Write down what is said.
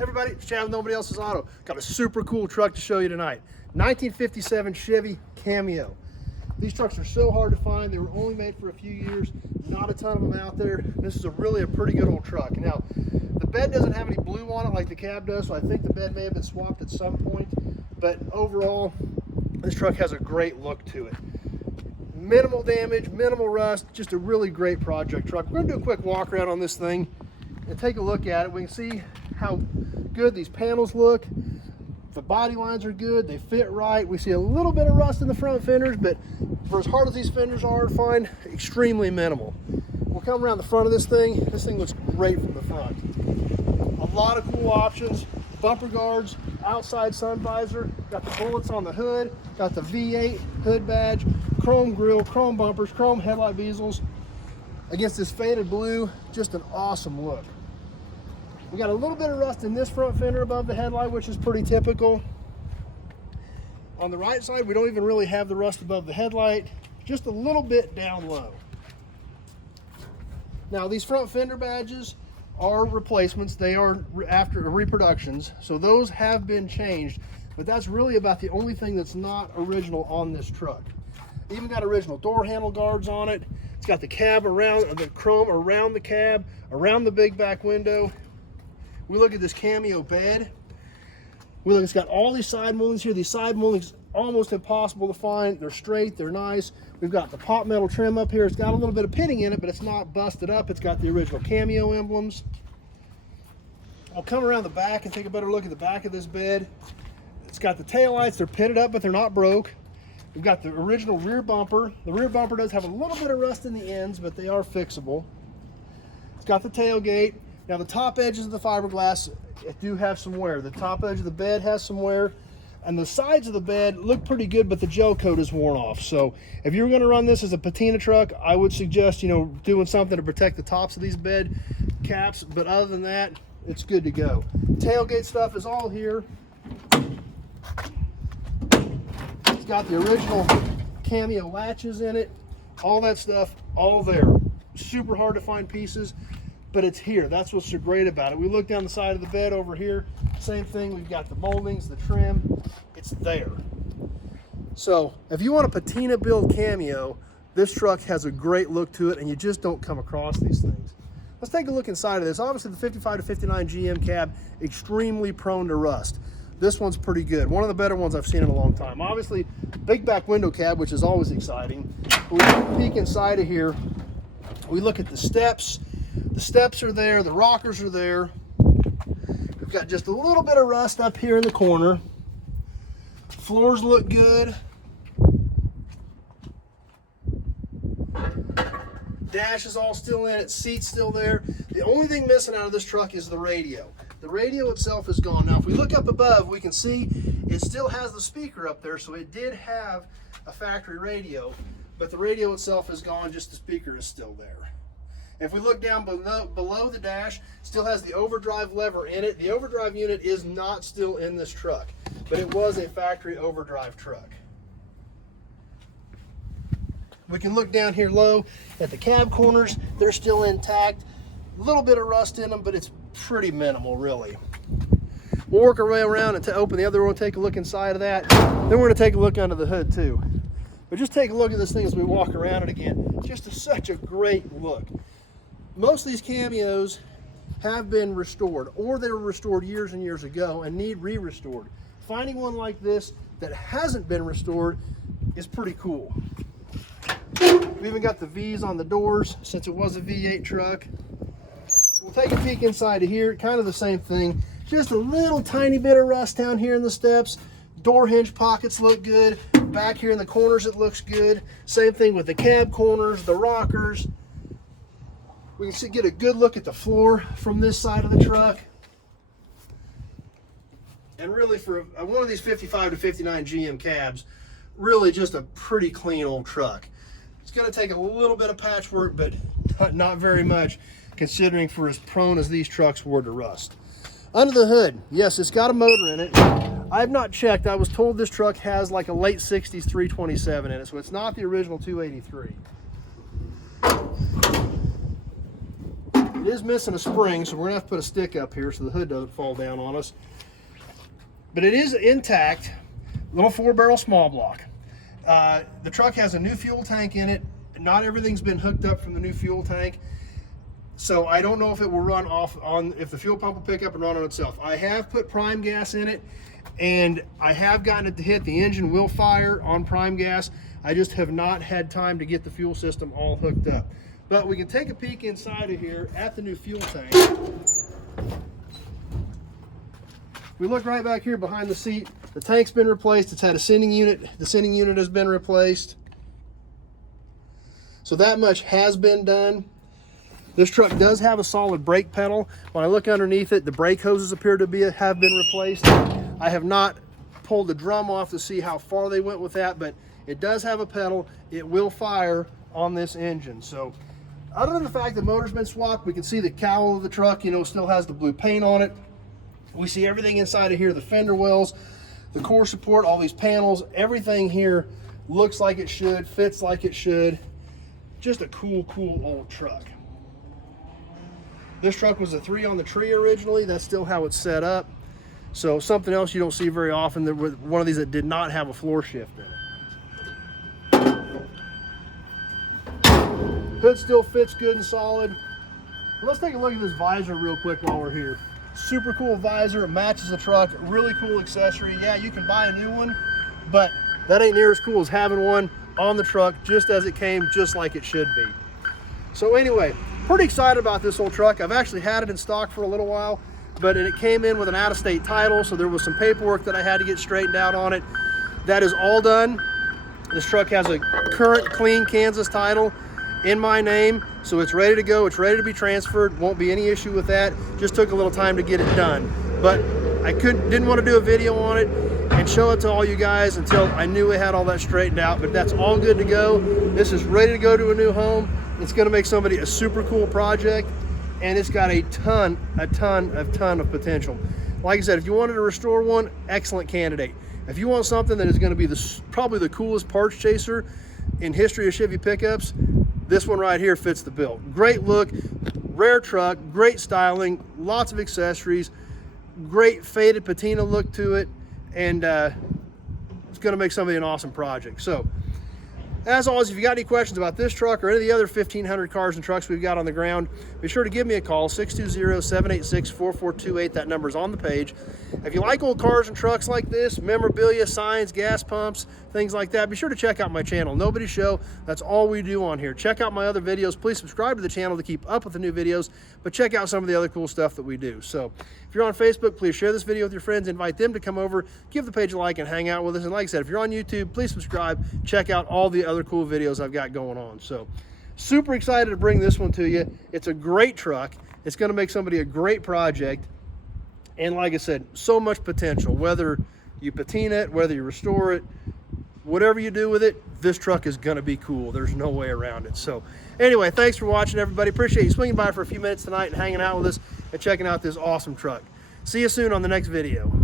Everybody, it's Chad with Nobody Else's Auto. Got a super cool truck to show you tonight. 1957 Chevy Cameo. These trucks are so hard to find. They were only made for a few years. Not a ton of them out there. This is really a pretty good old truck. Now, the bed doesn't have any blue on it like the cab does, so I think the bed may have been swapped at some point. But overall, this truck has a great look to it. Minimal damage, minimal rust, just a really great project truck. We're gonna do a quick walk around on this thing and take a look at it. We can see how good these panels look. The body lines are good, they fit right. We see a little bit of rust in the front fenders, but for as hard as these fenders are to find, extremely minimal. We'll come around the front of this thing. This thing looks great from the front. A lot of cool options. Bumper guards, outside sun visor, got the bullets on the hood, got the V8 hood badge, chrome grille, chrome bumpers, chrome headlight bezels. Against this faded blue, just an awesome look. We got a little bit of rust in this front fender above the headlight, which is pretty typical. On the right side, we don't even really have the rust above the headlight, just a little bit down low. Now, these front fender badges are replacements. They are after reproductions, so those have been changed, but that's really about the only thing that's not original on this truck. Even got original door handle guards on it. It's got the cab around, the chrome around the cab, around the big back window. We look at this Cameo bed. We look, it's got all these side moldings here. These side moldings almost impossible to find. They're straight, they're nice. We've got the pop metal trim up here. It's got a little bit of pitting in it, but it's not busted up. It's got the original Cameo emblems. I'll come around the back and take a better look at the back of this bed. It's got the taillights. They're pitted up, but they're not broke. We've got the original rear bumper. The rear bumper does have a little bit of rust in the ends, but they are fixable. It's got the tailgate. Now, the top edges of the fiberglass do have some wear. The top edge of the bed has some wear, and the sides of the bed look pretty good, but the gel coat is worn off. So if you're going to run this as a patina truck, I would suggest, doing something to protect the tops of these bed caps. But other than that, it's good to go. Tailgate stuff is all here. It's got the original Cameo latches in it. All that stuff, all there. Super hard to find pieces, but it's here. That's what's so great about it. We look down the side of the bed over here, same thing. We've got the moldings, the trim, it's there. So if you want a patina build Cameo, this truck has a great look to it, and you just don't come across these things. Let's take a look inside of this. Obviously the 55 to 59 GM cab, extremely prone to rust. This one's pretty good. One of the better ones I've seen in a long time. Obviously, big back window cab, which is always exciting. We peek inside of here. We look at the steps. The steps are there, the rockers are there. We've got just a little bit of rust up here in the corner. Floors look good. Dash is all still in it, seat's still there. The only thing missing out of this truck is the radio. The radio itself is gone. Now, if we look up above, we can see it still has the speaker up there, so it did have a factory radio, but the radio itself is gone, just the speaker is still there. If we look down below the dash, still has the overdrive lever in it. The overdrive unit is not still in this truck, but it was a factory overdrive truck. We can look down here low at the cab corners. They're still intact. A little bit of rust in them, but it's pretty minimal, really. We'll work our way around and to open the other one, take a look inside of that. Then we're gonna take a look under the hood too. But just take a look at this thing as we walk around it again. Just such a great look. Most of these Cameos have been restored, or they were restored years and years ago and need re-restored. Finding one like this that hasn't been restored is pretty cool. We even got the V's on the doors since it was a V8 truck. We'll take a peek inside of here, kind of the same thing. Just a little tiny bit of rust down here in the steps. Door hinge pockets look good. Back here in the corners it looks good. Same thing with the cab corners, the rockers. We can get a good look at the floor from this side of the truck. And really, for one of these 55 to 59 GM cabs, really just a pretty clean old truck. It's going to take a little bit of patchwork, but not very much, considering for as prone as these trucks were to rust. Under the hood, yes, it's got a motor in it. I have not checked. I was told this truck has like a late 60s 327 in it, so it's not the original 283. It is missing a spring, so we're gonna have to put a stick up here so the hood doesn't fall down on us. But it is intact, little 4-barrel small block. The truck has a new fuel tank in it. Not everything's been hooked up from the new fuel tank, so I don't know if it will run off on, if the fuel pump will pick up and run on itself. I have put prime gas in it, and I have gotten it to hit. The engine will fire on prime gas. I just have not had time to get the fuel system all hooked up. But we can take a peek inside of here at the new fuel tank. We look right back here behind the seat. The tank's been replaced. It's had a sending unit. The sending unit has been replaced. So that much has been done. This truck does have a solid brake pedal. When I look underneath it, the brake hoses appear to have been replaced. I have not pulled the drum off to see how far they went with that, but it does have a pedal. It will fire on this engine. So other than the fact the motor's been swapped, we can see the cowl of the truck, you know, still has the blue paint on it. We see everything inside of here, the fender wells, the core support, all these panels, everything here looks like it should, fits like it should. Just a cool, cool old truck. This truck was a 3 on the tree originally. That's still how it's set up. So something else you don't see very often, there was one of these that did not have a floor shift in it. Hood still fits good and solid. Let's take a look at this visor real quick while we're here. Super cool visor, it matches the truck, really cool accessory. Yeah, you can buy a new one, but that ain't near as cool as having one on the truck just as it came, just like it should be. So anyway, pretty excited about this old truck. I've actually had it in stock for a little while, but it came in with an out-of-state title, so there was some paperwork that I had to get straightened out on it. That is all done. This truck has a current clean Kansas title in my name, so it's ready to go. It's ready to be transferred. Won't be any issue with that. Just took a little time to get it done, but I didn't want to do a video on it and show it to all you guys until I knew I had all that straightened out. But that's all good to go. This is ready to go to a new home. It's going to make somebody a super cool project, and it's got a ton of potential. Like I said, if you wanted to restore one, excellent candidate. If you want something that is going to be probably the coolest parts chaser in history of Chevy pickups, this one right here fits the bill. Great look, rare truck, great styling, lots of accessories, great faded patina look to it, and it's going to make somebody an awesome project. So, as always, if you got any questions about this truck or any of the other 1,500 cars and trucks we've got on the ground, be sure to give me a call, 620-786-4428. That number's on the page. If you like old cars and trucks like this, memorabilia, signs, gas pumps, things like that, be sure to check out my channel, Nobody Show. That's all we do on here. Check out my other videos. Please subscribe to the channel to keep up with the new videos, but check out some of the other cool stuff that we do. So if you're on Facebook, please share this video with your friends, invite them to come over, give the page a like, and hang out with us. And like I said, if you're on YouTube, please subscribe, check out all the other cool videos I've got going on. So super excited to bring this one to you. It's a great truck. It's going to make somebody a great project. And like I said, so much potential. Whether you patina it, whether you restore it, whatever you do with it, this truck is going to be cool. There's no way around it. So anyway, thanks for watching, everybody. Appreciate you swinging by for a few minutes tonight and hanging out with us and checking out this awesome truck. See you soon on the next video.